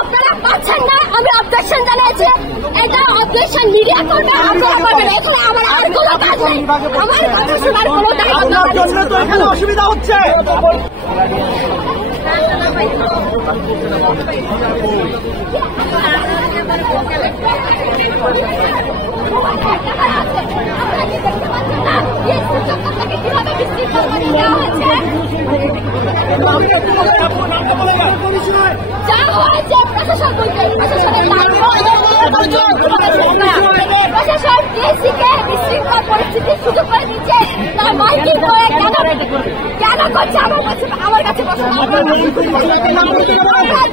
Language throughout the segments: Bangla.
আপনারা পাচ্ছেন না, আমি অবজেকশন জানিয়েছি। এটা অবজেকশন মিডিয়া করবে, আপনারা করবেন। এখানে আমার আর কোনো কাজ নেই, আমার কথা শোনার কোনো দায়িত্ব এখানে অসুবিধা হচ্ছে। যা হয়েছে প্রশাসন বলছে, প্রশাসনের প্রশাসন ডিএসিকে বিশৃঙ্খল পরিস্থিতির সুযোগ করে দিচ্ছে। তার মাইকিং করে কেন করছে আমার কাছে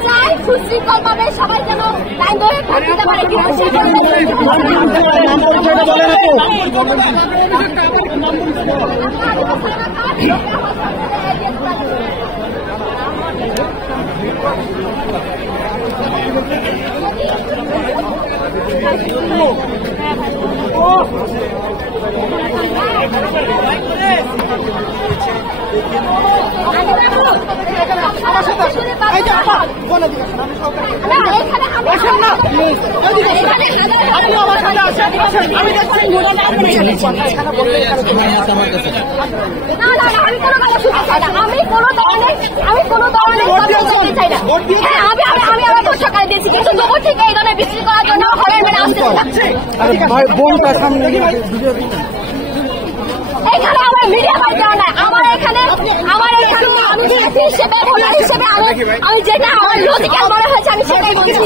চাই সুশৃঙ্খল ভাবে সবাই যেন লাইন ধরে থাকতে পারে। আমি কোনো ধরনের চাই না। হ্যাঁ, আমি আমার ভোট সকালে দিয়েছি, কিন্তু দুপুর থেকে এই ধরনের বিক্রি করার জন্য ঘরের মেলে আসতে এখানে আমার মিডিয়া ভাই দেওয়া নাই। আমার এখানে হিসেবে ভোটার হিসেবে আমি যেটা আমার লজিক্যাল মনে হয়েছে আমি সেটাই বলছি।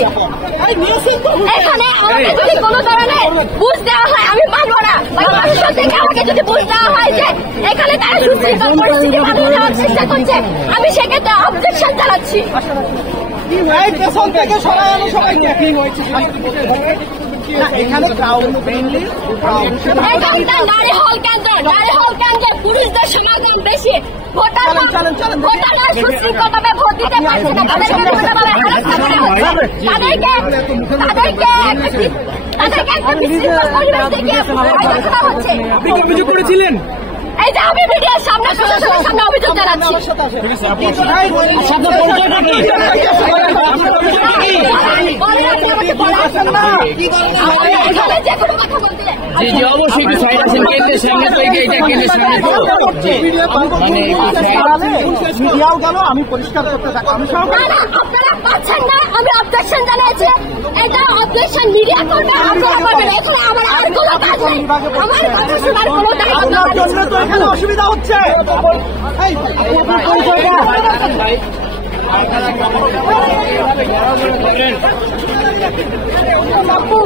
এখানে আমাকে যদি কোনো ধরনের বুঝ দেওয়া হয় আমি মানবো না। প্রশাসন থেকে আমাকে যদি বুঝ দেওয়া হয় যে এখানে তারা সুশৃঙ্খল পরিস্থিতি বানিয়ে দেওয়ার চেষ্টা করছে, আমি সেক্ষেত্রে অবজেকশন জানাচ্ছি। নারী হল কেন্দ্রে পুলিশদের সমাগম বেশি, ভোটাররা সুশৃঙ্খলভাবে ভোট দিতে পারছে না, তাদেরকে একটা বিশৃঙ্খল পরিবেশ থেকে হচ্ছে। অভিযোগ করেছিলেন? এই যে আমি মিডিয়ার সামনে প্রশাসনের সামনে অভিযোগ জানাচ্ছি। আমি পরিষ্কার করতে থাকি। আপনারা পাচ্ছেন না, আমি অবজেকশন জানিয়েছি। এটা অবজেকশন মিডিয়া করবে, আপনারা করবেন। এখানে আমার আর কোনো কাজ নেই, আমার কথা শোনার কোনো দায়িত্ব এখানে অসুবিধা হচ্ছে। বাপু